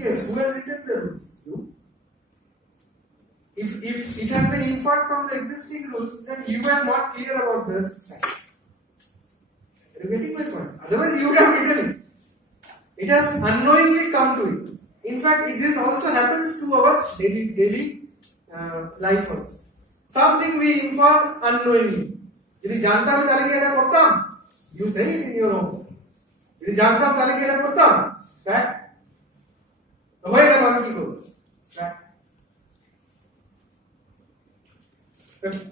case, who has written the rules? You. If it has been inferred from the existing rules, then you are not clear about this. Are you getting my point? Otherwise, you would have written it. It has unknowingly come to you. In fact, this also happens to our daily life also. Something we infer unknowingly. If you know, you say it in your own. If you know, fact. It's fact. Okay.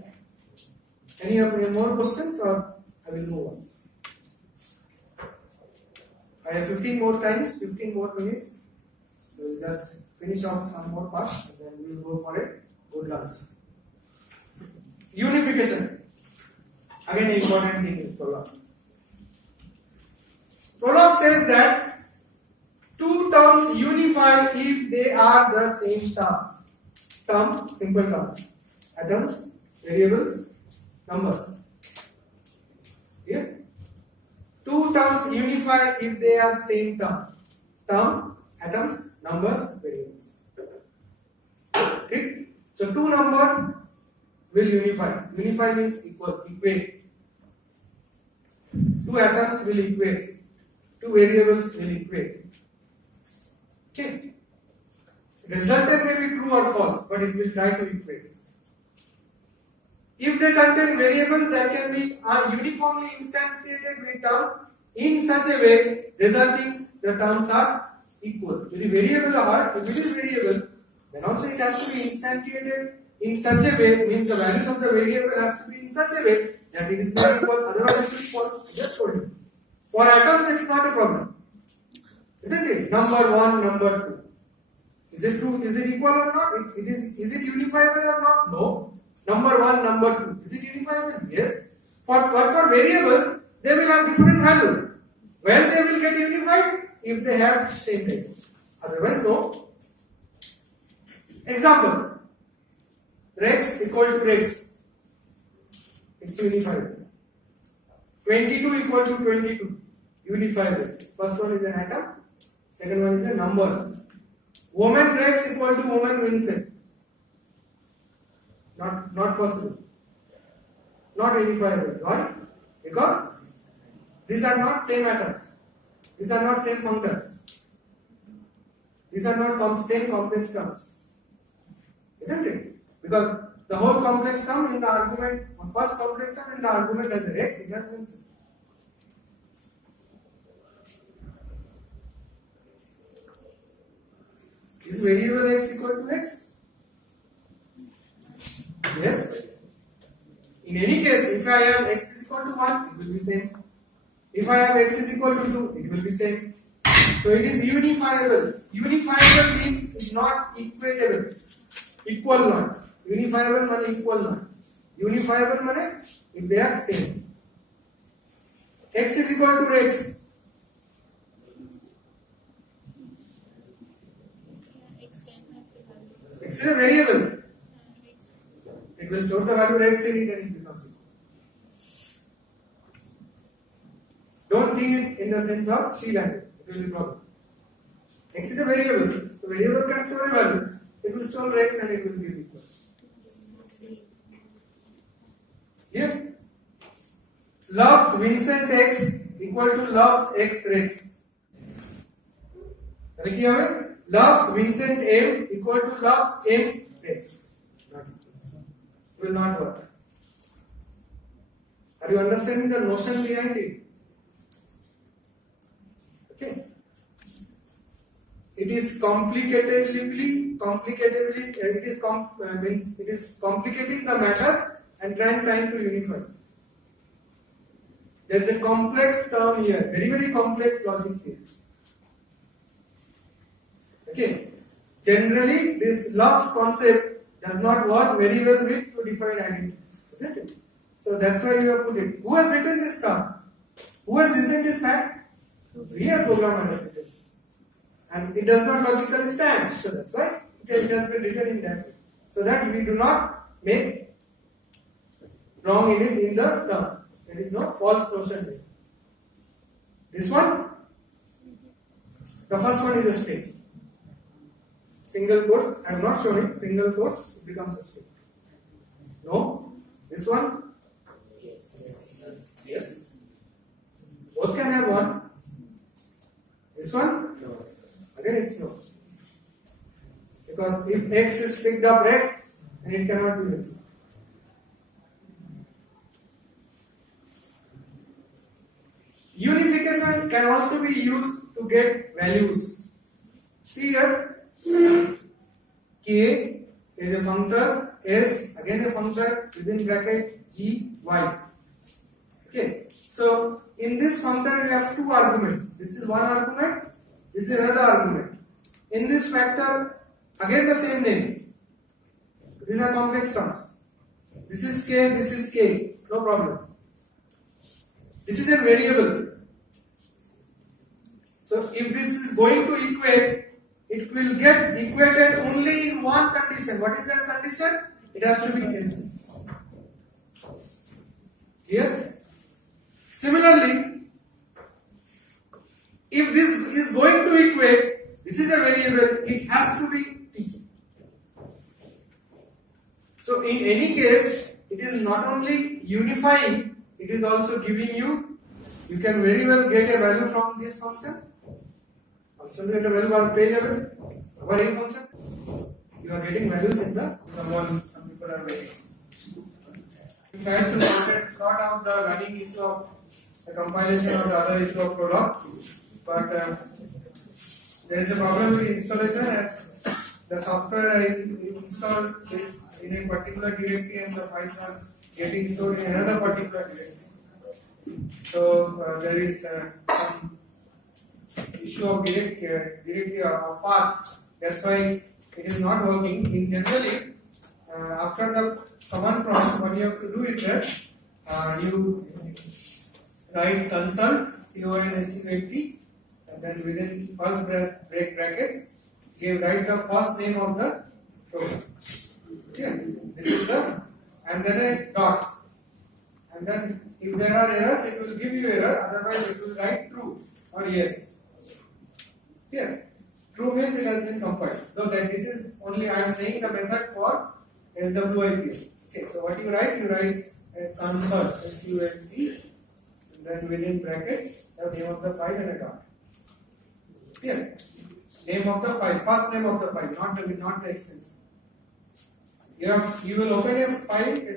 Any more questions, or I will move on? I have 15 more times, 15 more minutes. So we'll just finish off some more parts and then we will go for a good lunch. Unification. Again, important thing in prologue. Prologue says that two terms unify if they are the same term. Term, simple terms. Atoms, variables, numbers. Here. Two terms unify if they are same term. Term, atoms, numbers, variables. Okay? So two numbers will unify. Unify means equal, equate. Two atoms will equate. Two variables will equate. Okay? Resultant may be true or false, but it will try to equate. If they contain variables that can be uniformly instantiated with terms in such a way resulting the terms are equal. If it is variable, then also it has to be instantiated in such a way, means the values of the variable has to be in such a way that it is not equal, otherwise it will be false. I just told you. For atoms, it's not a problem. Isn't it? Number 1, number 2. Is it true? Is it equal or not? Is it unifiable or not? No. Number 1, number 2. Is it unifiable? Yes. But for variables, they will have different values. When they will get unified? If they have same value. Otherwise, no. Example. Rex equal to Rex. It's unifiable. 22 equal to 22. Unifiable. First one is an atom. Second one is a number. Woman Rex equal to woman Vincent. Not possible. Not unifiable. Why? Because these are not same atoms. These are not same functors. These are not same complex terms. Isn't it? Because the whole complex term in the argument, first complex term in the argument has a Rex, it has Vincent. Is variable X equal to X? Yes. In any case, if I have X is equal to 1, it will be same. If I have X is equal to 2, it will be same. So it is unifiable. Unifiable means it's not equatable. Equal not. Unifiable means equal not. Unifiable means if they are same. X is equal to X. X is a variable. It will store the value X in it and it becomes equal. Don't think it in the sense of C language. It will be problem. X is a variable. So variable can store a value. It will store X and it will give equal. Here, loves Vincent X equal to loves X Rex. Loves Vincent M equal to loves M X. It will not work. Are you understanding the notion behind it? Okay. It is complicating the matters and trying to unify. There is a complex term here, very complex logic here. Okay. Generally, this loves concept does not work very well with to define identities, isn't it? So that's why you have put it. Who has written this term? Who has written this fact? Real programmer has written. And it does not logically stand. So that's why it has been written in that way. So that we do not make wrong in it in the term. There is no false notion there. This one, the first one is a string. single quotes. I am not showing single quotes. It becomes a string. No. This one. Yes. Both can have one. This one? No. Again, it's no. Because if X is picked up X, then it cannot be mixed. Unification can also be used to get values. See here, K is a functor, S again a functor within bracket G, Y. Okay, so in this functor we have two arguments. This is one argument, this is another argument. In this factor, again the same name. These are complex terms. This is K, no problem. This is a variable. So if this is going to equate, it will get equated only in one condition. What is that condition? It has to be S. Here. Similarly, if this is going to equate, this is a variable, it has to be T. So in any case, it is not only unifying, it is also giving you can very well get a value from this function. Function get a value on page level. Over any function, you are getting values in the some people are waiting. We try to sort out the running issue of the compilation or the other issue of product, but there is a problem with installation as the software I installed is in a particular directory and the files are getting stored in another particular directory. So there is some issue of directory of path. That's why it is not working. In generally, after the command prompt, what you have to do is that you write console consult, and then within first brackets, you write the first name of the program. Okay, this is the, and then a dot, and then if there are errors, it will give you error. Otherwise, it will write true or yes. Here, true means it has been compiled. So that this is only I am saying the method for SWIP. Okay, so what you write consult consult, and then within brackets the name of the file and a dot. Here, name of the file, first name of the file, not the extension. You will open a file, a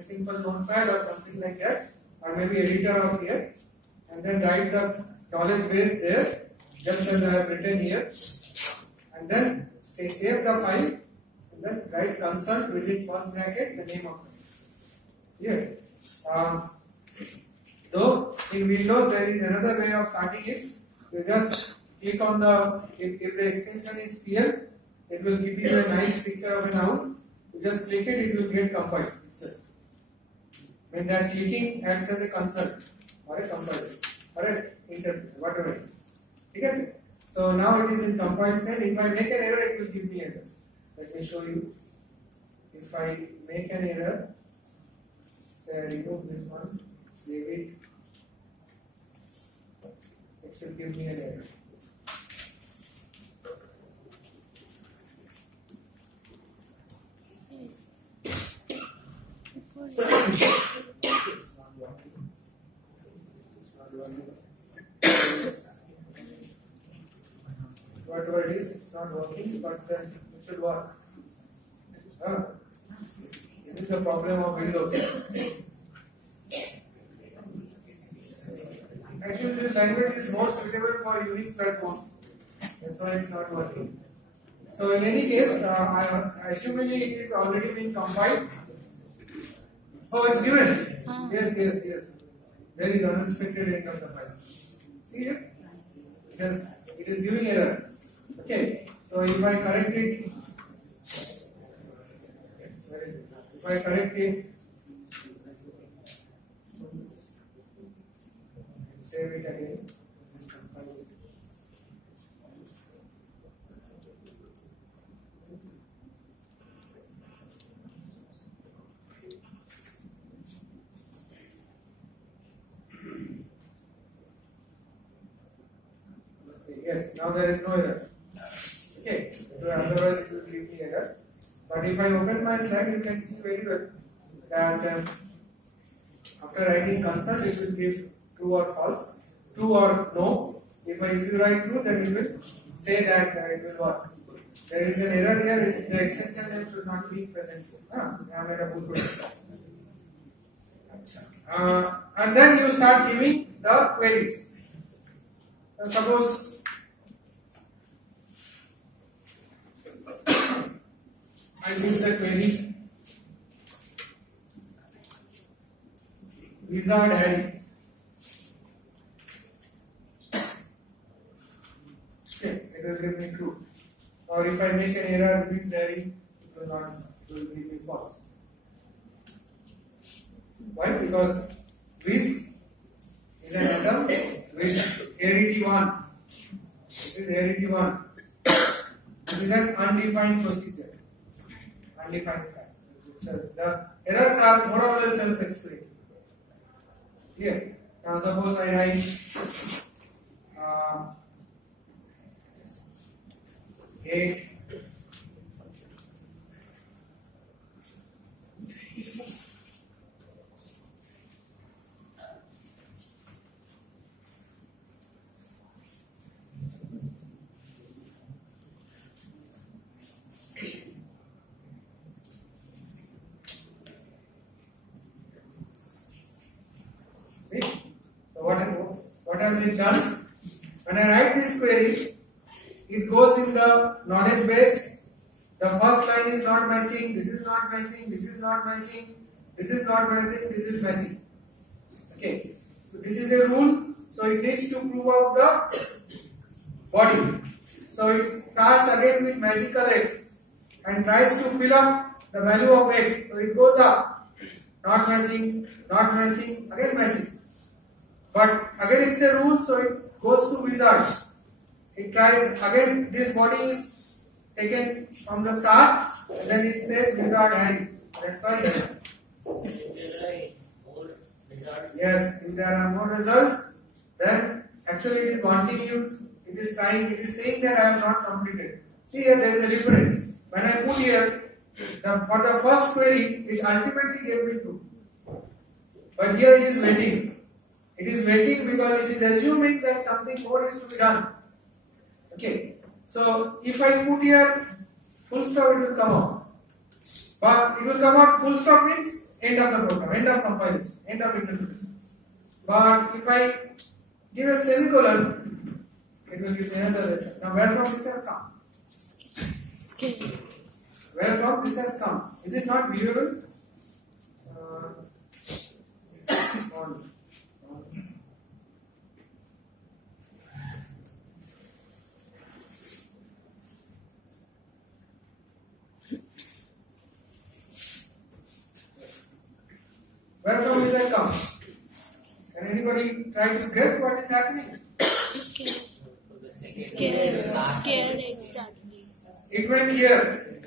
simple notepad or something like that, or maybe editor of here, and then write the knowledge base there, just as I have written here, and then save the file, and then write consult within first bracket the name of the file. Here, though in Windows there is another way of starting it. You just click on the if the extension is PL, it will give you a nice picture of an owl. You just click it, it will get compiled itself. When that clicking acts as a consult or a compiler or an interpreter, whatever it is. Okay? So now it is in compiled state. If I make an error, it will give me error. Let me show you. If I make an error, say I remove this one, save it, it should give me an error. It's not working. It's not working. Whatever it is, it's not working, but then it should work. This is the problem of Windows. Actually, this language is more suitable for Unix platforms. That's why it's not working. So, in any case, assumingly it is already been compiled. Oh, it's given. Yes. There is unexpected end of the file. See here? Yes, it is giving error. Okay. So if I correct it, save it again. Yes, now there is no error. Okay, otherwise it will give me error. But if I open my slide, you can see very well that after writing consult, it will give true or false, true or no. If you write true, then it will say that it will work. There is an error here, the extension name should not be present. And then you start giving the queries. Suppose I give the query Wizard Harry. Okay, it will give me true. Or if I make an error with Harry, it will not, it will give me false. Why? Because this is an atom with arity 1. This is arity 1. This is an undefined procedure. Undefined fact. The errors are more or less self-explained. Here. Now suppose I write 8 what has it done? When I write this query, it goes in the knowledge base. The first line is not matching, this is not matching, this is not matching, this is not matching, this is matching. Okay, so this is a rule, so it needs to prove out the body. So it starts again with magical x and tries to fill up the value of x. So it goes up, not matching, again matching. But again it's a rule, so it goes to wizard. It tries again, this body is taken from the start and then it says wizard Harry. That's why. Yes, if there are more results, then actually it is wanting you, it is saying that I have not completed. See here, there is a difference. When I put here, for the first query, it ultimately gave me true. But here it is waiting. It is waiting because it is assuming that something more is to be done. Okay. So if I put here full stop, it will come out. But it will come out full stop means end of the program, end of compilation, end of interpretation. But if I give a semicolon, it will give another lesson. Now where from this has come? Scale. Where from this has come? Is it not viewable? Where from this has come? Can anybody try to guess what is happening? Scared external. It went here.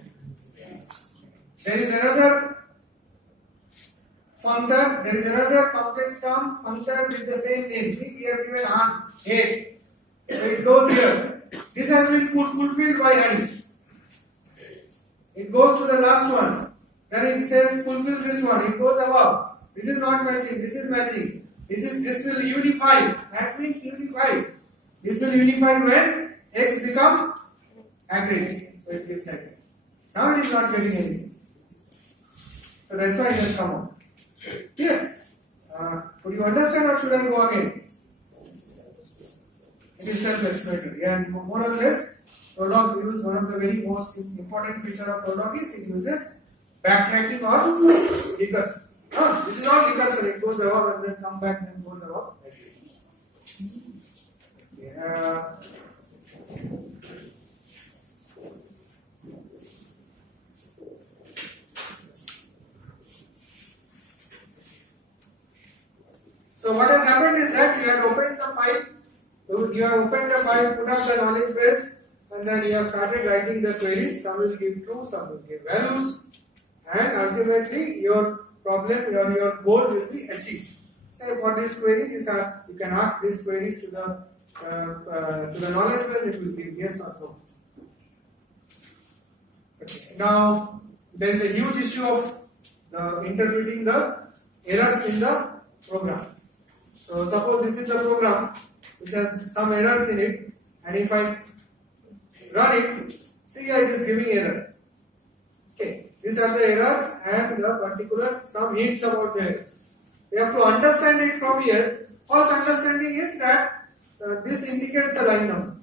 There is another functor, there is another complex term, functor with the same name. See, we have given on 8. So it goes here. This has been fulfilled by Harry. It goes to the last one. Then it says fulfill this one. It goes above. This is not matching. This is matching. This will unify. That means unify. This will unify when x become accurate. So it gets accurate. Now it is not getting anything. So that's why it has come out. Here. Could you understand or should I go again? It is self-explanatory. And more or less, Prolog uses one of the very most important feature of Prolog is it uses backtracking or recursion. This is not recursion. It goes above and then come back and then goes above. Yeah. So what has happened is that you have opened the file, put up the knowledge base, and then you have started writing the queries. Some will give true, some will give values, and ultimately your problem or your goal will be achieved. Say for this query, you can ask these queries to the knowledge base. It will give yes or no. Okay. Now there is a huge issue of interpreting the errors in the program. So suppose this is a program which has some errors in it, and if I run it, see here it is giving error. Okay, these are the errors and the particular some hints about the errors. We have to understand it from here. First understanding is that this indicates the line number.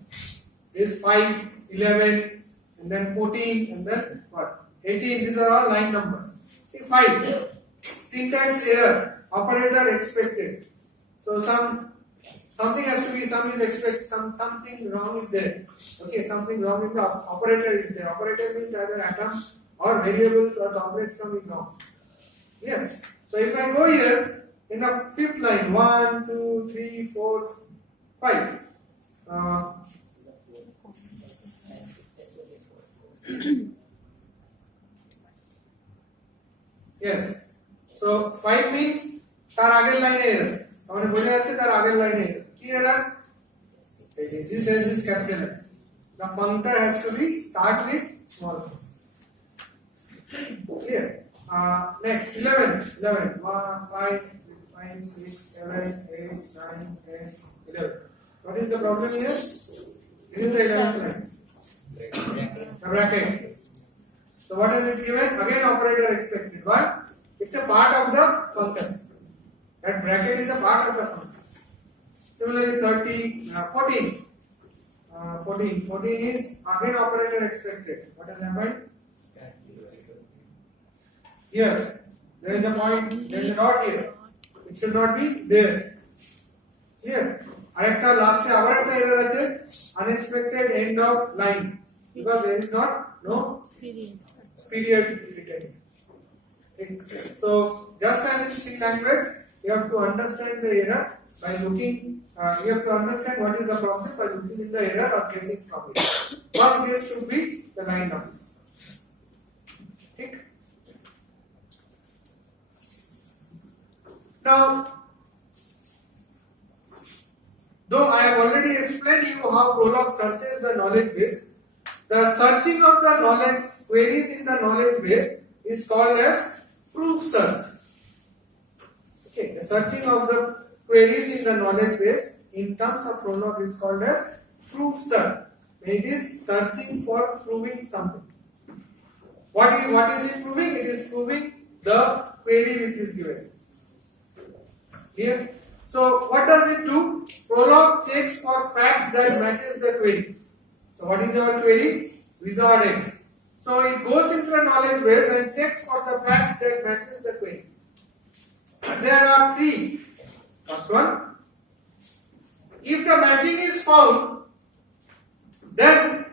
This 5, 11, and then 14, and then what? 18. These are all line numbers. See 5. Syntax error. Operator expected. So something has to be, some is expected, something wrong is there. Okay, something wrong in the operator is there. Operator means either atom or variables or complex term is wrong. Yes. So if I go here in the fifth line, 1, 2, 3, 4, 5. Yes. So 5 means tar agel line error. हमने बोला है tar agel line error. Key error. This is capital X. The functor has to be start with small x. Clear. Next 11. 1, 5, 6, 7, 8, 9, 10, 11. What is the problem here? This is the 11th line. The bracket. So what is it given? Again operator expected. Why? It's a part of the function. That bracket is a part of the function. Similarly 14. 14 is again operator expected. What has happened? Here. There is a point, there is a dot here. It should not be there. Clear? Arekta last arekta error ache unexpected end of line because there is no period written. So just as in C language, you have to understand the error by looking. You have to understand what is the problem by looking in the error or guessing problem. First guess should be the line numbers. Okay. Now, though I have already explained you how Prolog searches the knowledge base, the searching of the knowledge queries in the knowledge base is called as proof search. Okay, the searching of the queries in the knowledge base in terms of Prolog is called as proof search. It is searching for proving something. What is it proving? It is proving the query which is given. Here. So what does it do? Prolog checks for facts that matches the query. So what is our query? Wizard X. So it goes into the knowledge base and checks for the facts that matches the query. There are 3. First one. If the matching is found, then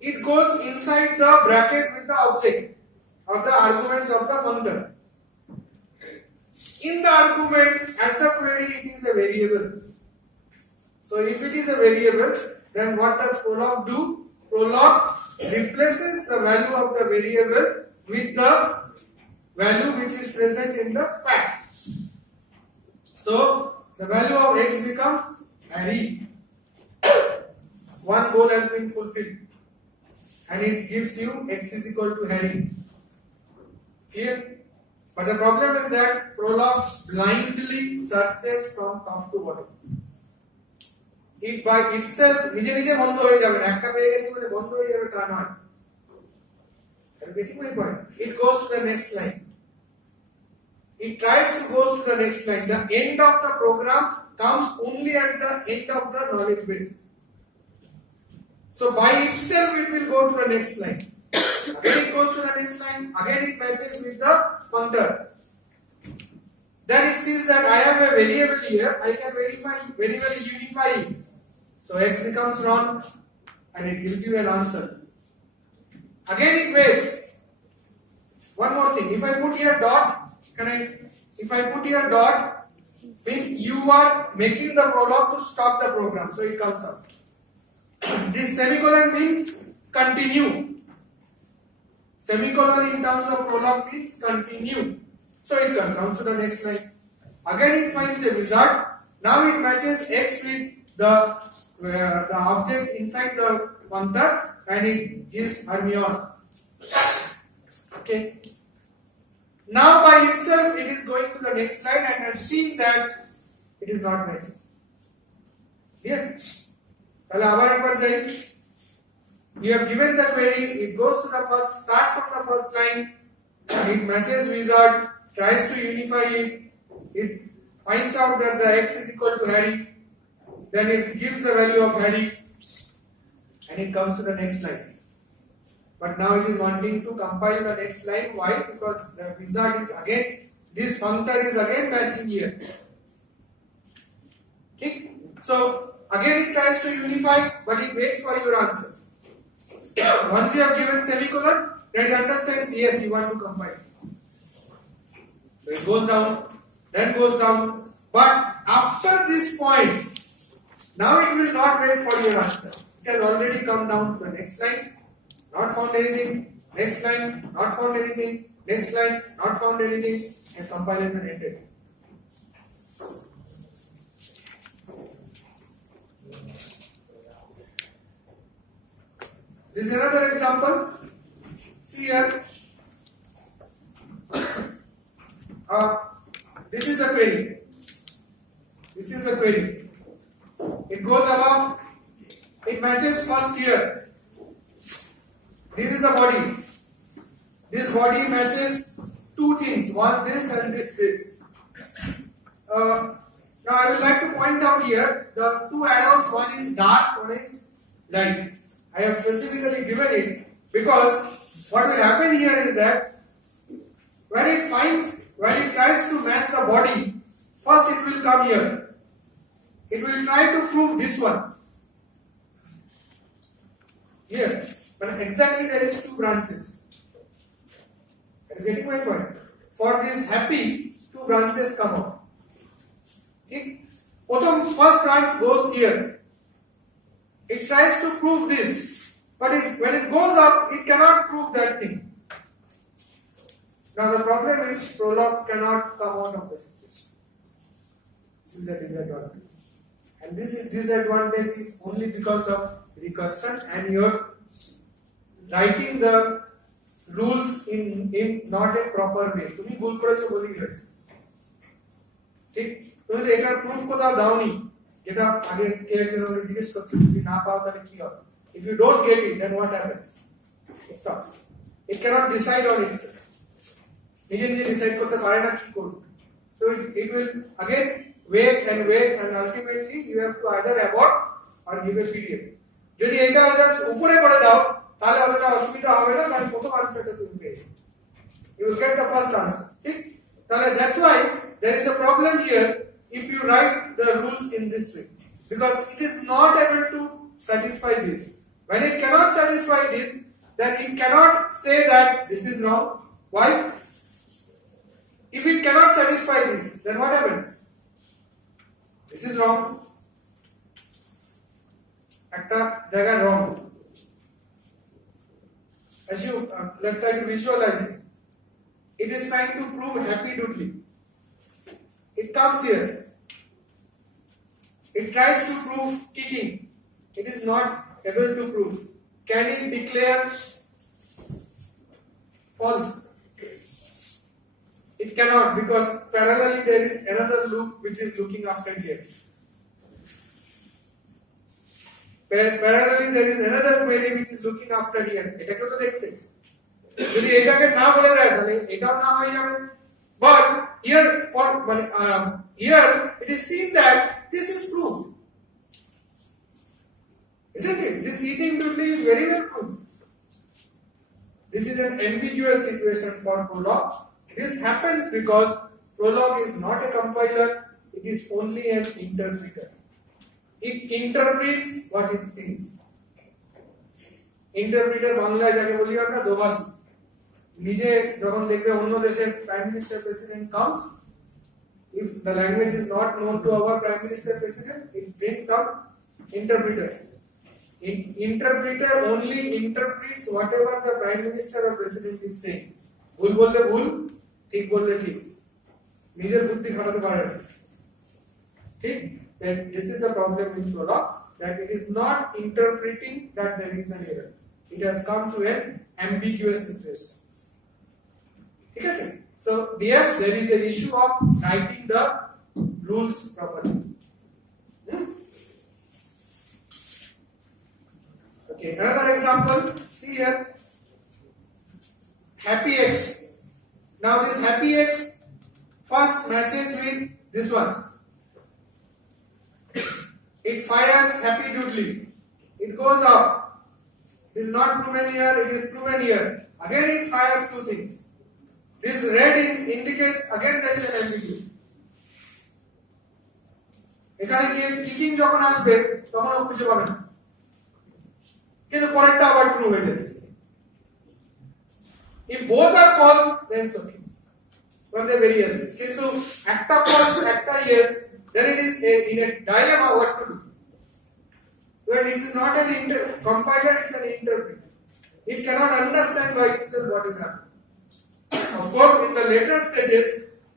it goes inside the bracket with the object or the arguments of the functor. In the argument at the query it is a variable. So if it is a variable, then what does Prolog do? Prolog replaces the value of the variable with the value which is present in the fact. So the value of x becomes Harry. One goal has been fulfilled and it gives you x is equal to Harry. Clear? But the problem is that Prolog blindly searches from top to bottom. It by itself নিজে বন্ধ হয়ে যাবে না, একটা পেয়ে গেছি বলে বন্ধ হয়ে যাবে তা নয়। Are you getting my point? It goes to the next line. It tries to go to the next line. The end of the program comes only at the end of the knowledge base. So by itself it will go to the next line. Again it goes to the next line. Again it matches with the functor. Then it sees that I have a variable here. I can very well unify it. So x becomes wrong and it gives you an answer. Again it waits. One more thing. If I put here dot, if I put here dot, means you are making the Prolog to stop the program. So it comes up. This semicolon means continue. Semicolon in terms of Prolog means continue. So it comes to the next line. Again it finds a wizard. Now it matches x with the object inside the functor and it gives Hermione. Okay. Now by itself it is going to the next line and has seen that it is not matching. Clear? You have given the query, it goes to the first, starts from the first line, it matches wizard, tries to unify it, it finds out that the x is equal to Harry, then it gives the value of Harry, and it comes to the next line. But now it is wanting to compile the next line. Why? Because the wizard is again, this functor is again matching here. Okay? So again it tries to unify, but it waits for your answer. Once you have given semicolon, then it understands yes, you want to compile. So it goes down, then goes down. But after this point, now it will not wait for your answer. It has already come down to the next line, not found anything, next line, not found anything, next line, not found anything, and compilation ended. This is another example. See here. This is the query. This is the query. It goes above. It matches first here. This is the body. This body matches two things. One this and this. Now I would like to point out here the two arrows. One is dark. One is light. I have specifically given it because what will happen here is that when it tries to match the body, first it will come here. It will try to prove this one. Here. But exactly there is two branches. Are you getting my point? For this happy, two branches come out. Okay? First branch goes here. It tries to prove this, but when it goes up, it cannot prove that thing. Now the problem is Prolog cannot come out of the situation. This is the disadvantage. And this disadvantage is only because of recursion and you're writing the rules in not a proper way. তুমি ভুল করেছো বলেই হয়েছে। ঠিক? তুমি তো এটার proof কোথাও দাওনি। যেটা আগে কে একজন জিজ্ঞেস করছে যদি না পাও তাহলে কি হবে? If you don't get it, then what happens? It stops. It cannot decide on itself. নিজে নিজে ডিসাইড করতে পারে না কি করবে। So it will again wait and ultimately you have to either abort or give a period. যদি এটা just উপরে করে দাও তাহলে ওটা অসুবিধা হবে না কারণ প্রথম আনসারটা তুমি পেয়ে যাবে। You will get the first answer. ঠিক? তাহলে that's why there is a problem here if you write the rules in this way because it is not able to satisfy this. When it cannot satisfy this, then it cannot say that this is wrong. Why? If it cannot satisfy this, then what happens? This is wrong. Ekta jaga wrong. As you let's try to visualize it. It is trying to prove happy doodling. It comes here. It tries to prove kicking. It is not able to prove. Can it declare false? It cannot because parallelly there is another loop which is looking after here. Parallelly there is another query which is looking after here. এটাকে তো দেখছে যদি এটাকে না বলে দেয় তাহলে এটাও না হয়ে যাবে but here for here it is seen that this is proved, isn't it? This eating doodling is very well proved. This is an ambiguous situation for Prolog. This happens because Prolog is not a compiler, it is only an interpreter. It interprets what it sees. Interpreter বাংলায় যাকে বলি আমরা দোভাষী। নিজে যখন দেখবে অন্য দেশের prime minister president comes, if the language is not known to our prime minister president, it brings up interpreters. Interpreter only interprets whatever the prime minister or president is saying. ভুল বললে ভুল, ঠিক বললে ঠিক। নিজের বুদ্ধি খাটাতে পারে না। ঠিক? Then this is the problem in Prolog, that it is not interpreting that there is an error. It has come to an ambiguous situation. ठीक है sir? So yes, there is an issue of writing the rules properly. Okay, another example. See here, happy X. Now this happy X first matches with this one. It fires happy doodly. It goes up. It is not proven here, it is proven here. Again it fires two things. This red indicates again there is an ambiguity. এখানে গিয়ে kicking যখন আসবে তখন ও খুঁজে পাবে না, কিন্তু পরেরটা আবার ট্রু হয়ে যাচ্ছে। If both are false, then it's okay. But they vary as well. কিন্তু একটা false, একটা yes, then it is in a dilemma what to do. Well, it is not an compiler, it's an interpreter. It cannot understand by itself what is happening. Of course, in the later stages,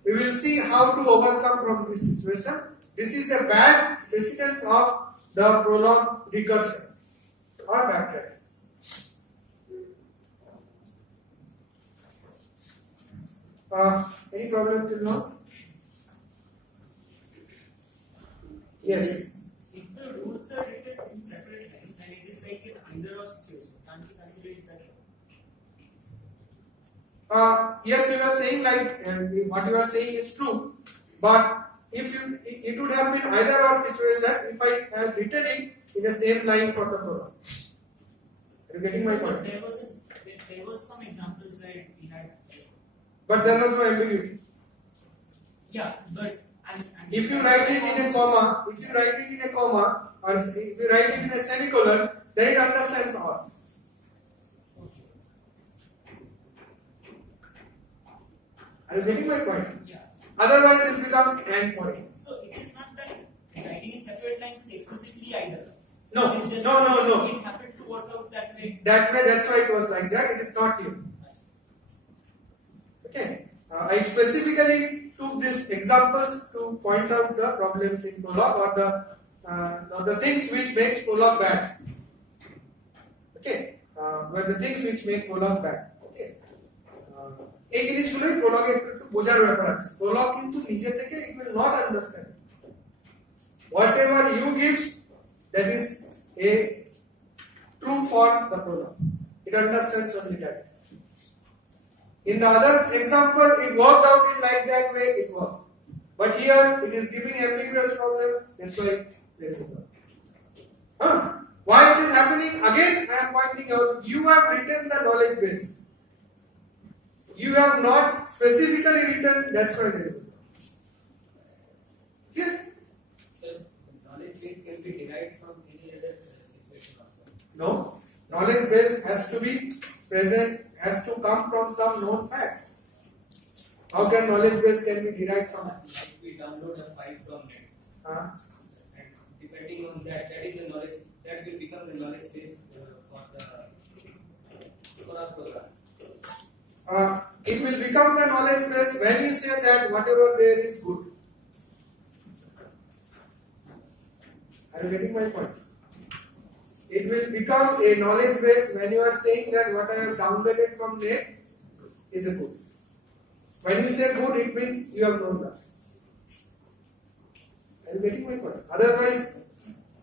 we will see how to overcome from this situation. This is a bad precedence of the prologue recursion or backtracking. Any problem till now? Yes. If the rules are written in separate lines, then it is like an either or situation. Can't you consider it that way? Yes, you are saying like what you are saying is true, but if it would have been either or situation if I have written it in the same line for the prologue. Are you getting my point? There was some examples where we had. But there was no ambiguity. Yeah, but if you write it in a comma, or if you write it in a semicolon, then it understands all. Are you getting my point? Yeah. Otherwise, this becomes and for it. So it is not that writing in separate lines is explicitly either. No, It is just no. It happened to work out that way. That way, that's why it was like that. It is not here. Okay. I specifically took these examples to point out the problems in prologue or the things which makes prologue bad. Okay. Were the things which make prologue bad. Okay. এই জিনিসগুলোই প্রলগে একটু বোঝার ব্যাপার আছে। Prolog কিন্তু নিজে থেকে it will not understand. Whatever you give, that is a true for the prologue. It understands only that. In the other example, it worked out in like that way, it worked. But here, it is giving ambiguous problems, that's why there is a problem. Why it is happening? Again, I am pointing out, you have written the knowledge base. You have not specifically written, that's why there is a problem. Here. The knowledge base can be derived from any other situation also. No. Knowledge base has to be present, has to come from some known facts. How can knowledge base can be derived from? Like we download a file from net, and depending on that is the knowledge that will become the knowledge base for our program. It will become the knowledge base when you say that whatever there is good. Are you getting my point? It will become a knowledge base when you are saying that what I have downloaded from net is a good. When you say good, it means you have known that. Are you getting my point? Otherwise,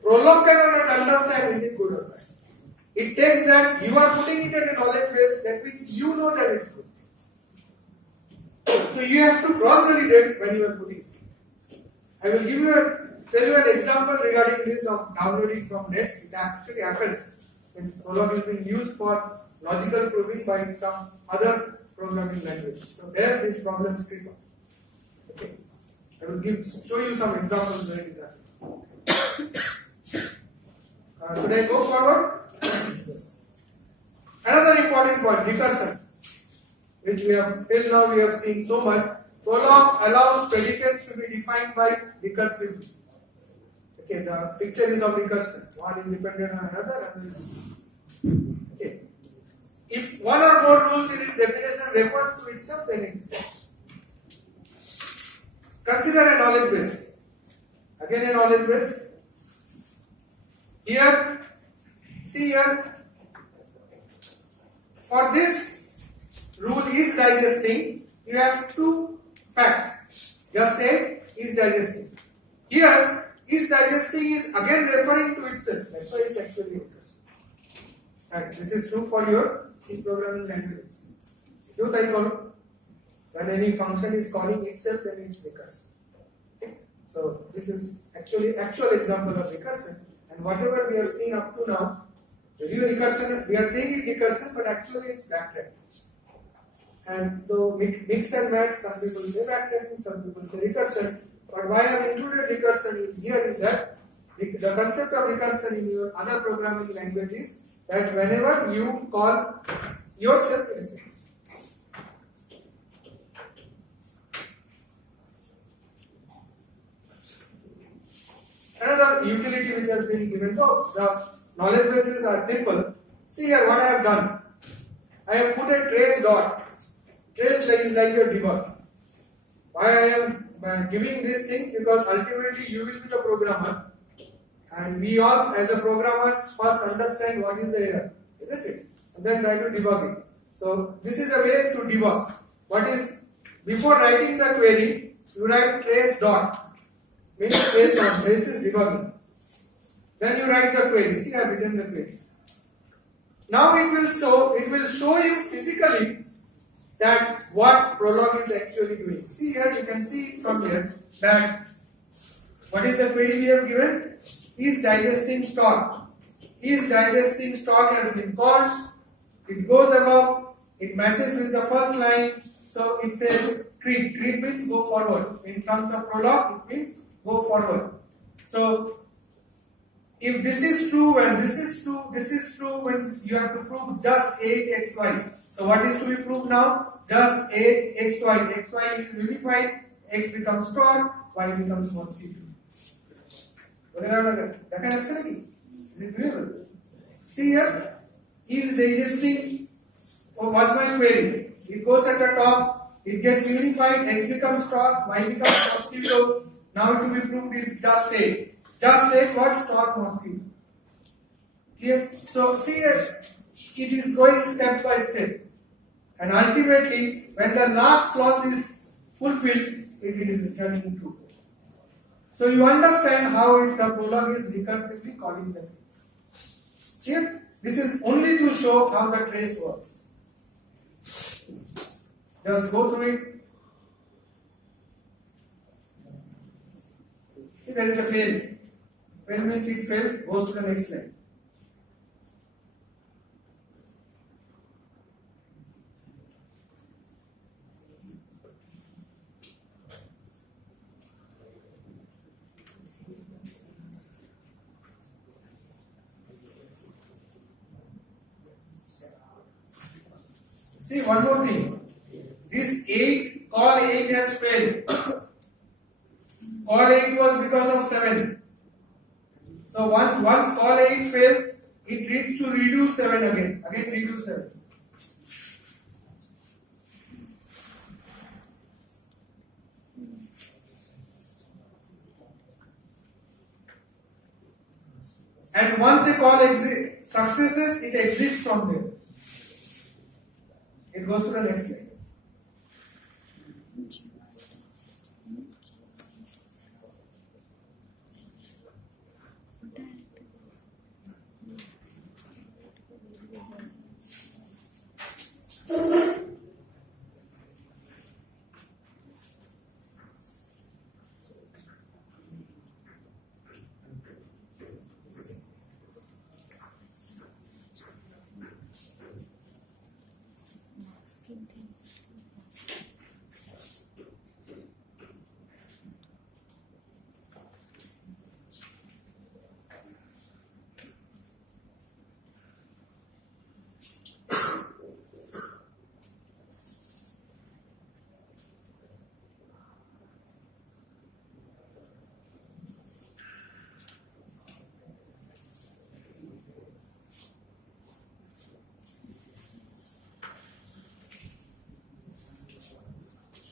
prologue cannot understand is it good or bad. It takes that you are putting it in a knowledge base, that means you know that it's good. So you have to cross-validate when you are putting it. I will tell you an example regarding this of downloading from net. It actually happens when prologue is being used for logical proving by some other programming languages. So there these problems creep up. Okay. I will show you some examples where it is happening. Should I go forward? Yes. Another important point, recursion, which we have till now we have seen so much. Prologue allows predicates to be defined by recursively. Okay, the picture is of recursion. One is dependent on another. Okay. If one or more rules in its definition refers to itself, then it is false. Consider a knowledge base. Again, a knowledge base. Here, see here. for this rule is digesting, you have two facts. Just A is digesting. Here, is digesting is again referring to itself. That's why it's actually recursive. And this is true for your C programming language. When any function is calling itself, then it's recursive. Okay? So this is actually actual example of recursion. And whatever we have seen up to now, the real recursion, we are saying it recursion, but actually it's backtracking. And though mix and match, some people say backtracking, some people say recursion. But why I have included recursion is here is that the concept of recursion in your other programming language is that whenever you call yourself, another utility which has been given, though the knowledge bases are simple. See here what I have done. I have put a trace dot. Trace is like your debug. Why I am giving these things? Because ultimately you will be the programmer. And we all as a programmers first understand what is the error, isn't it? And then try to debug it. So this is a way to debug. What is, before writing the query, you write trace dot. Means trace on, trace is debugging. Then you write the query. See, I have written the query. Now it will show you physically that what Prolog is actually doing. See here, you can see from here that what is the query we have given? Is digesting stock. Is digesting stock has been called. It goes above. It matches with the first line. So it says creep. Creep means go forward. In terms of Prolog, it means go forward. So if this is true and this is true, this is true when you have to prove just 8xy. So what is to be proved now? Just 8xy. xy is unified, x becomes store, y becomes mosquito. Is it clear? See here, is digesting was my query. It goes at the top, it gets unified, x becomes store, y becomes mosquito. Now to be proved is just 8. Just 8 what? Store mosquito. Here, so see here, it is going step by step. And ultimately, when the last clause is fulfilled, it is returning true. So you understand how the Prolog is recursively calling the things. Here, this is only to show how the trace works. Just go through it. See, there is a fail. Fail means it fails, goes to the next line. See, one more thing. This 8, call 8 has failed. Call 8 was because of 7. So once call 8 fails, it needs to redo 7 again. Again redo 7. And once a call successes, it exits from there. It goes to the next line.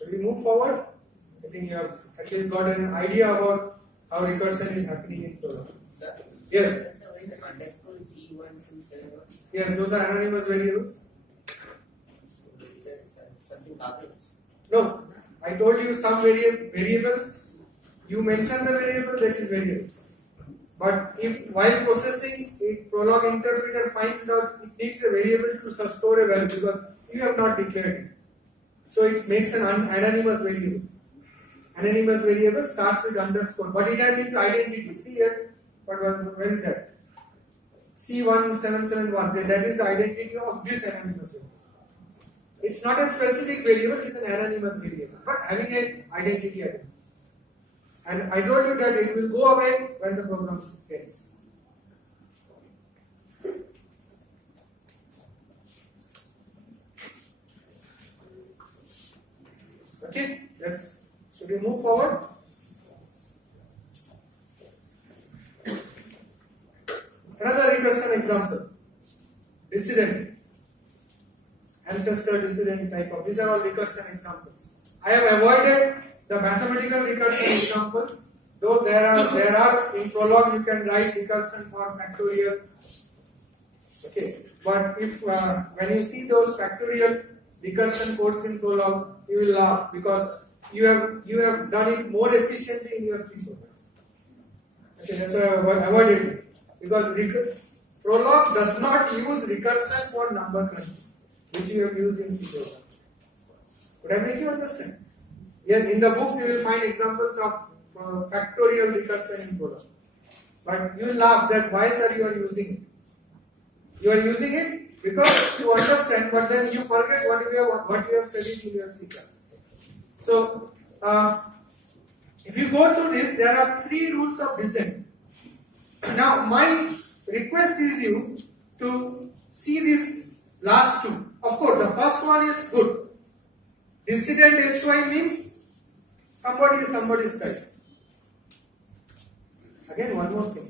Should we move forward? I think you have at least got an idea about how recursion is happening in Prolog. Yes. Underscore G1 to 7. Yes, those are anonymous variables. No, I told you some variables. You mentioned the variable, that is variables. But if while processing, if Prolog interpreter finds out it needs a variable to store a value because you have not declared it, so it makes an anonymous variable. Anonymous variable starts with underscore, but it has its identity. See here, where is that? C1771. That is the identity of this anonymous variable. It's not a specific variable; it's an anonymous variable, but having an identity. And I told you that it will go away when the program ends. Okay, should we move forward? Another recursion example. Dissident. Ancestor dissident type of. These are all recursion examples. I have avoided the mathematical recursion examples, though there are in Prolog you can write recursion for factorial. Okay, but if when you see those factorial recursion codes in Prolog, you will laugh because you have done it more efficiently in your C program. Okay, that's why I avoided it because Prolog does not use recursion for number crunching, which you have used in C program. Could I make you understand? Yes, in the books you will find examples of factorial recursion in Prolog. But you will laugh that why sir you are using it. You are using it because you understand, but then you forget what you have studied in your C class. So, if you go through this, there are 3 rules of descent. Now, my request is you to see these last 2. Of course, the first one is good. Dissident XY means somebody is somebody's child. Again, one more thing.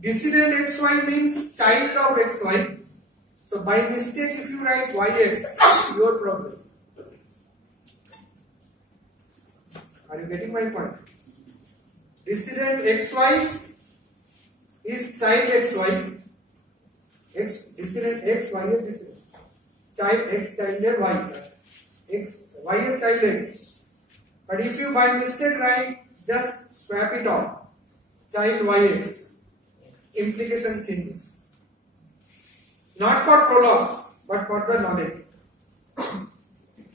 Dissident XY means child of XY. So by mistake, if you write YX, it's your problem. Are you getting my point? Dissident XY is child XY. Dissident X, Y is dissident. Child X, child Y. X, Y is child X. But if you by mistake write, just swap it off. Child YX. Implication changes. Not for Prolog, but for the knowledge.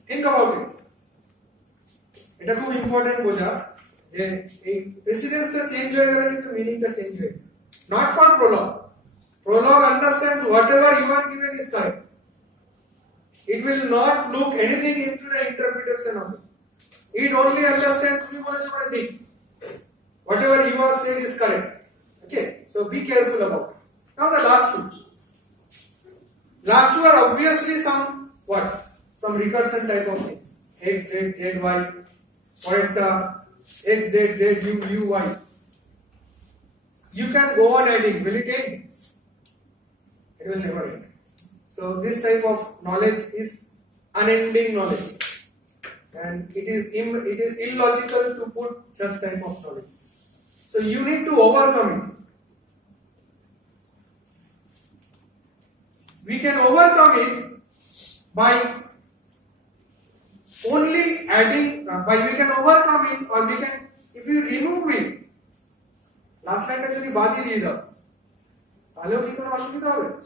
Think about it. এটা খুব important বোঝা যে এই প্রেসিডেন্সটা change হয়ে গেলে কিন্তু মিনিংটা change হয়ে যায় not for Prolog. Prolog understands whatever you are given is correct. It will not look anything into the interpretation of it. It only understands তুমি বলেছো মানে ঠিক whatever you are saying is correct. Okay, so be careful about it. Now the last 2. Last 2 are obviously some recursion type of things. X, Z, Z, Y. Or X, Z, Z, U, Y. You can go on adding. Will it end? It will never end. So this type of knowledge is unending knowledge, and it is illogical to put such type of knowledge. So you need to overcome it. We can overcome it by only adding. We can overcome it, or we can, if you remove it. Last line actually बात ही दी था. ताले उन्हीं को असुविधा होगा.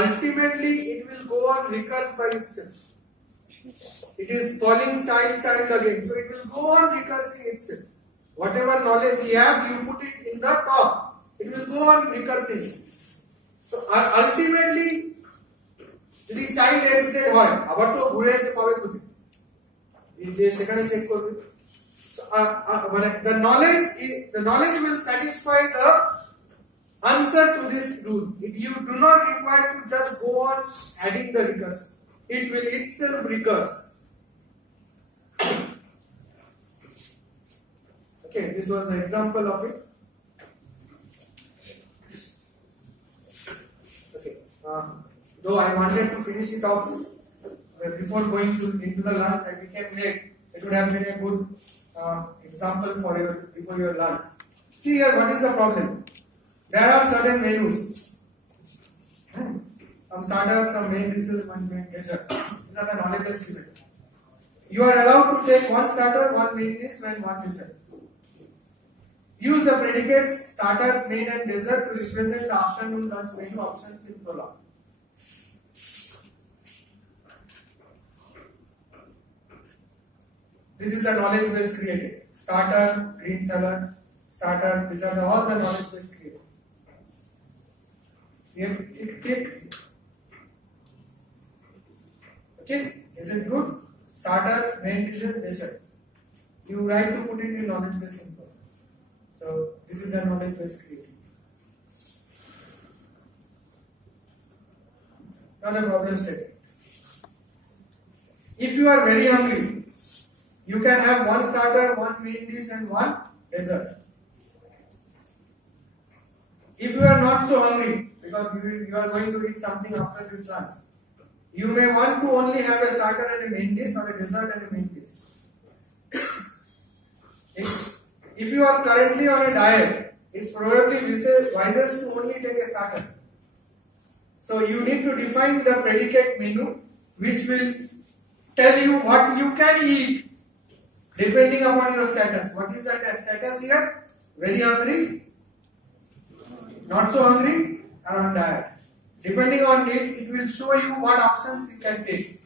Ultimately, it will go on recurse by itself. It is calling child again, so it will go on recursing itself. Whatever knowledge you have, you put it in the top. It will go on recursing. So ultimately, যদি child XZ হয়, আবার তো ঘুরে এসে পাবে খুঁজে। যে সেখানে চেক করবে। So the knowledge will satisfy the answer to this rule. You do not require to just go on adding the recursion. It will itself recurse. Okay, this was an example of it. Okay, though I wanted to finish it off before going into the lunch, I became late. It would have been a good example for before your lunch. See here, what is the problem? There are certain menus. some starters, some main dishes, one main dessert. These are the knowledge base given. You are allowed to take one starter, one main dish, and one dessert. Use the predicates starters, main, and dessert to represent the afternoon lunch menu options in prologue. This is the knowledge base created. Starter, green salad, starter, these are all the knowledge base created. Tick. Okay, is it good? Starters, main dishes, dessert. You write to put it in knowledge base info. So this is the knowledge base created. Now the problem statement. If you are very hungry, you can have one starter, one main dish, and one dessert. If you are not so hungry, because you are going to eat something after this lunch, you may want to only have a starter and a main dish, or a dessert and a main dish. If you are currently on a diet, it's probably wisest to only take a starter. So you need to define the predicate menu, which will tell you what you can eat depending upon your status. What is that status here? Very hungry, not so hungry, or on diet. Depending on it, it will show you what options you can take.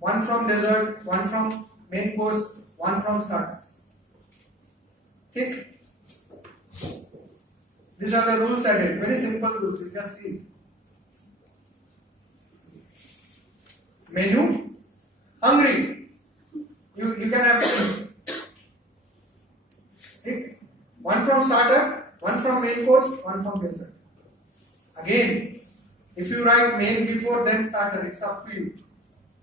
One from dessert, one from main course, one from starters. Tick. These are the rules added. Very simple rules. You just see. Menu. Hungry. You can have two. Tick. One from starter, one from main course, one from dessert. Again, if you write main before then starter, it's up to you.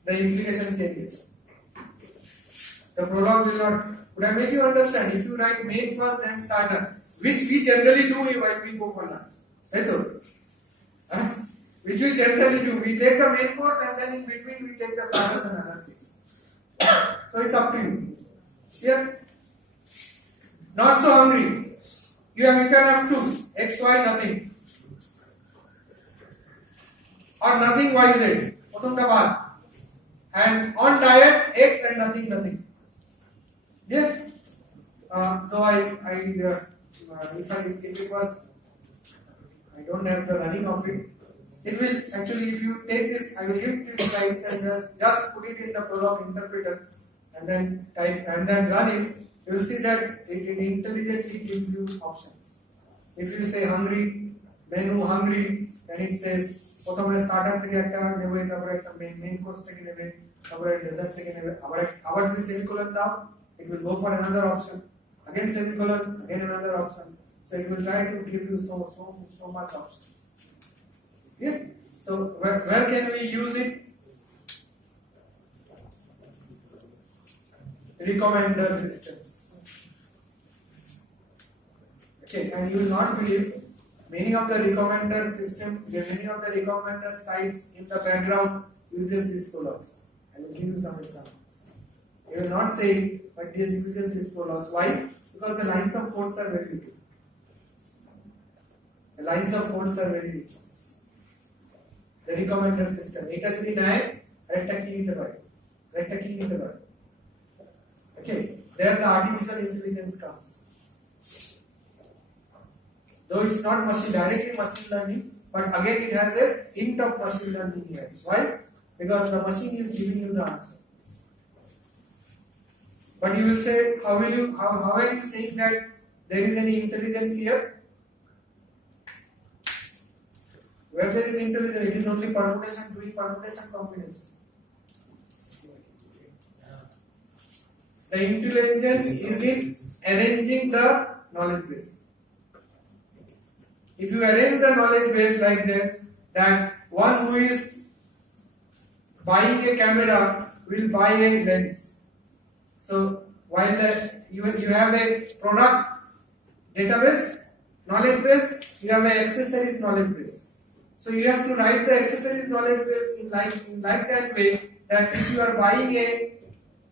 The implication changes. The prologue will not. Would I make you understand? If you write main first then starter, which we generally do while we go for lunch. Right? Which we generally do. We take the main course and then in between we take the starters and other things. So it's up to you. Here. Not so hungry. You can have two. X, Y, nothing. Or nothing, Y, Z. And on diet, X and nothing. Yeah. Though if it was, I don't have the running of it. It will actually, if you take this, I will give 3 slides and just put it in the prologue interpreter and then type and then run it. You will see that it intelligently gives you options. If you say hungry, menu hungry, then it says, starter main course dessert semicolon down. It will go for another option. Again semicolon, again another option. So it will try to give you so much options. Yeah. So where can we use it? Recommender systems. Okay, and you will not believe many of the recommender sites in the background uses these prologues. I will give you some examples. They will not say it, but this uses these prologues. Why? Because the lines of codes are very little. The lines of codes are very little. The recommender system. It has been okay, there the artificial intelligence comes. Though it's not directly machine learning, but again it has a hint of machine learning here. Why? Because the machine is giving you the answer. But you will say, how are you saying that there is any intelligence here? Where there is intelligence, it is only permutation, doing permutation combination. The intelligence is in arranging the knowledge base. If you arrange the knowledge base like this, that one who is buying a camera will buy a lens. So while you have a product database, knowledge base, you have an accessories knowledge base. So you have to write the accessories knowledge base in like that way that if you are buying a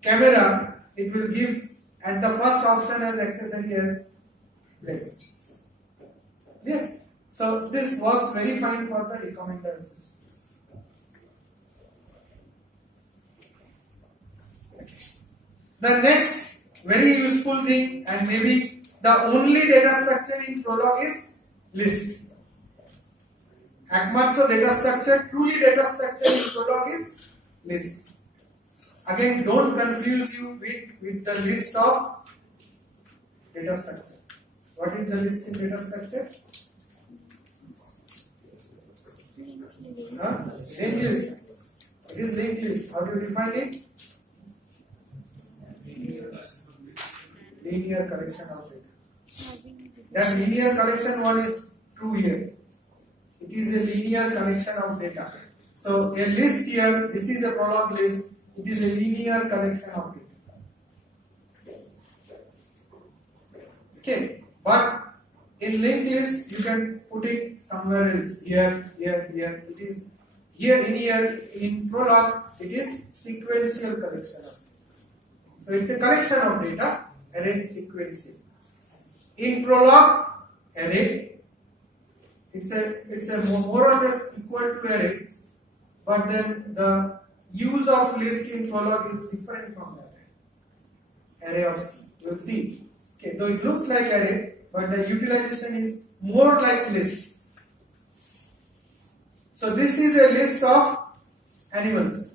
camera, it will give at the first option as accessory as lens. Yeah. So this works very fine for the recommender systems. The next very useful thing, and maybe the only data structure in Prolog, is list. Ekmatro data structure, truly data structure in Prolog is list. Again, don't confuse you with the list of data structure. What is the list in data structure? Linked list. It is linked list. How do you define it? Linear collection of data. That linear collection one is true here. It is a linear collection of data. So a list here, this is a Prolog list. It is a linear collection of data. Okay, but in linked list you can put it somewhere else. Here. It is here in Prolog. It is sequential collection of data. So it's a collection of data, arrayed sequentially. In Prolog, array, it's a more or less equal to array, but then the use of list in Prolog is different from that array of C. You will see. Okay, though it looks like array, but the utilization is more like list. So this is a list of animals.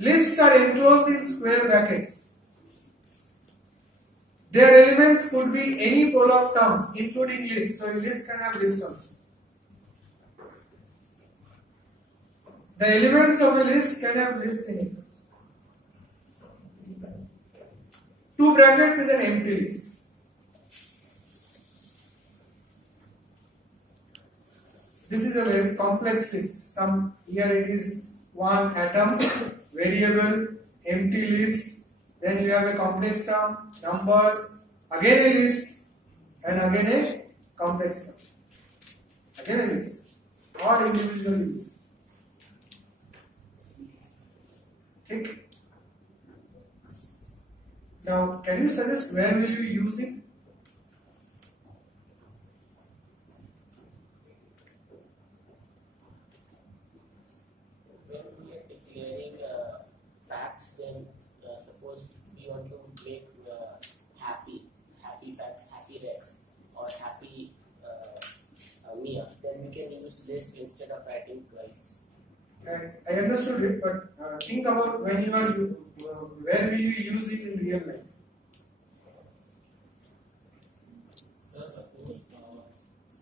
Lists are enclosed in square brackets. Their elements could be any Prolog terms, including list. So a list can have list also. The elements of a list can have list in it. Two brackets is an empty list. This is a very complex list. Here it is one atom, variable, empty list. Then you have a complex term, numbers, again a list, and again a complex term. Again a list. All individual lists. Okay. Now, can you suggest where will you use it? When we are declaring facts, then suppose we want to make happy Rex or happy Mia, then we can use list instead of writing twice. I understood it, but think about when you are where will you use it in real life? So suppose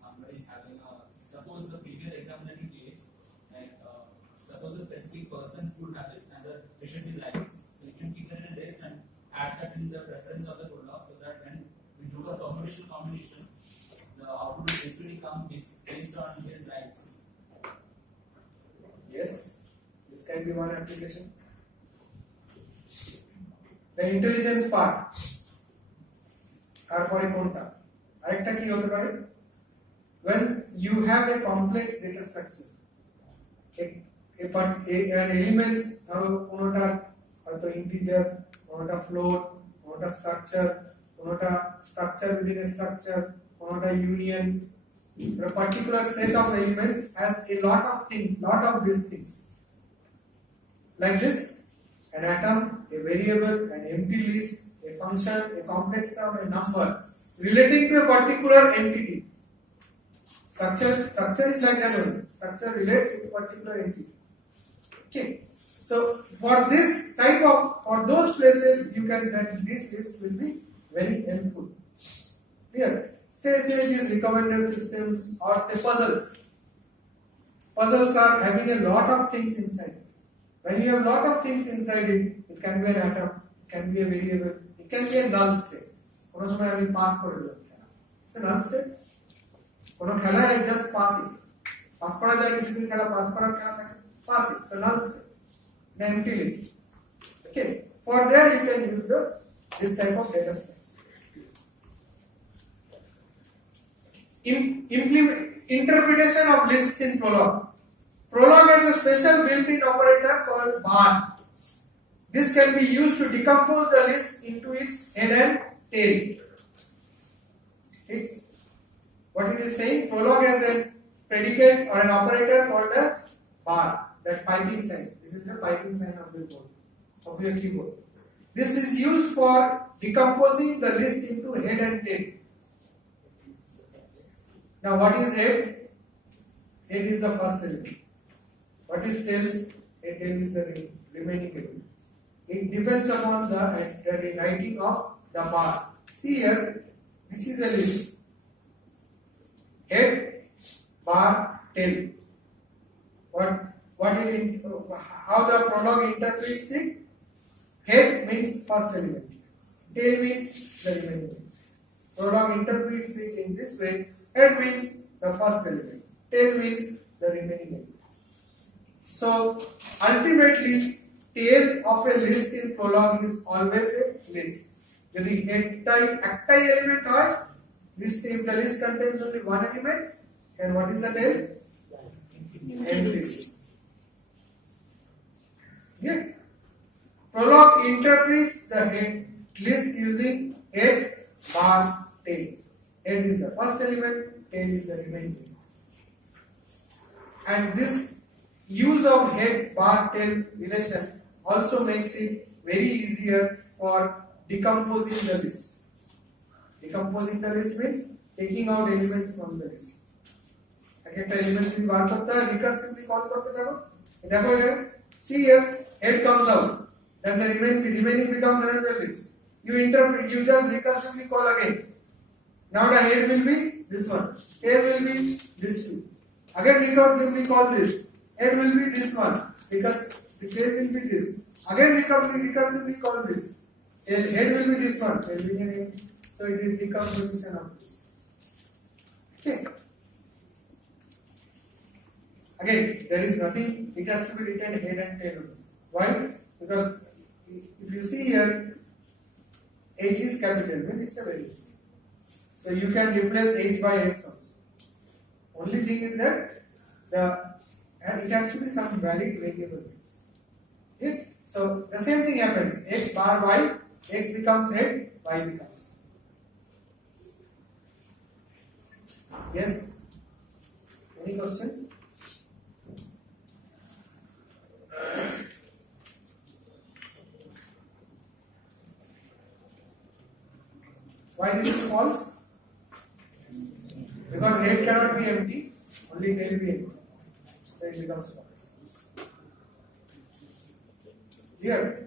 somebody is having suppose the previous example that you gave, like suppose a specific person's food habits and the wishes he likes. So you can keep that in a list and add that in the preference of the Prolog, so that when we do a permutation combination, the output will basically come based on his likes. Yes, this can be one application. The intelligence part. তারপরে কোনটা? আরেকটা কি হতে পারে? When you have a complex data structure, an elements ধরো কোনটা হয়তো integer, কোনটা float, কোনটা structure within a structure, কোনটা union. A particular set of elements has a lot of these things. Like this, an atom, a variable, an empty list, a function, a complex term, a number, relating to a particular entity. Structure is like that one. Structure relates to a particular entity. Okay. So for this for those places, you can that this list will be very helpful. Clear? Say these recommended systems or say puzzles. Puzzles are having a lot of things inside. When you have a lot of things inside it, it can be an atom, it can be a variable, it can be a null state. কোনো সময় আমি pass করে দিলাম খেলা। It's a null state. কোনো খেলায় just pass it. Pass করা যায় কিছু দিন খেলা পাস করার খেলা থাকে। Pass it. The null state. The empty list. Okay. For there you can use this type of data structure. Interpretation of lists in Prolog. Prolog has a special built-in operator called bar. This can be used to decompose the list into its head and tail. Okay. What it is saying, Prolog has a predicate or an operator called as bar, that piping sign. This is the piping sign of the board, of your keyboard. This is used for decomposing the list into head and tail. Now what is head? Head is the first element. What is tail? A tail is the remaining element. It depends upon the writing of the bar. See here, this is a list. Head, bar, tail. How the prologue interprets it? Head means first element. Tail means the remaining element. Prologue interprets it in this way. Head means the first element. Tail means the remaining element. So ultimately, tail of a list in prologue is always a list. यदि एकटाई element है, list if the list contains only one element, and what is the tail? Empty list. Yeah. Prologue interprets the head list using head, bar, tail. Head is the first element, tail is the remaining element. And this use of head, bar, tail relation also makes it very easier for decomposing the list. Decomposing the list means taking out element from the list. একটা element যদি বার করতে হয় recursively call করতে থাকো দেখো এখানে see here head comes out then the remaining becomes another list. You just recursively call again. Now the head will be this one, tail will be this two. Again recursively call this, head will be this one because the tail will be this. Again recursively call this, head will be this one, tail will be, so it is decomposition of this. Okay. Again, there is nothing, it has to be written head and tail. Why? Because if you see here, H is capital, but it's a variable. So you can replace H by X also. Only thing is that it has to be some valid variable. Okay? So the same thing happens. X bar Y, X becomes head, Y becomes. Yes? Any questions? Why this is false? Because head cannot be empty, only tail will be empty. So it becomes false. Here.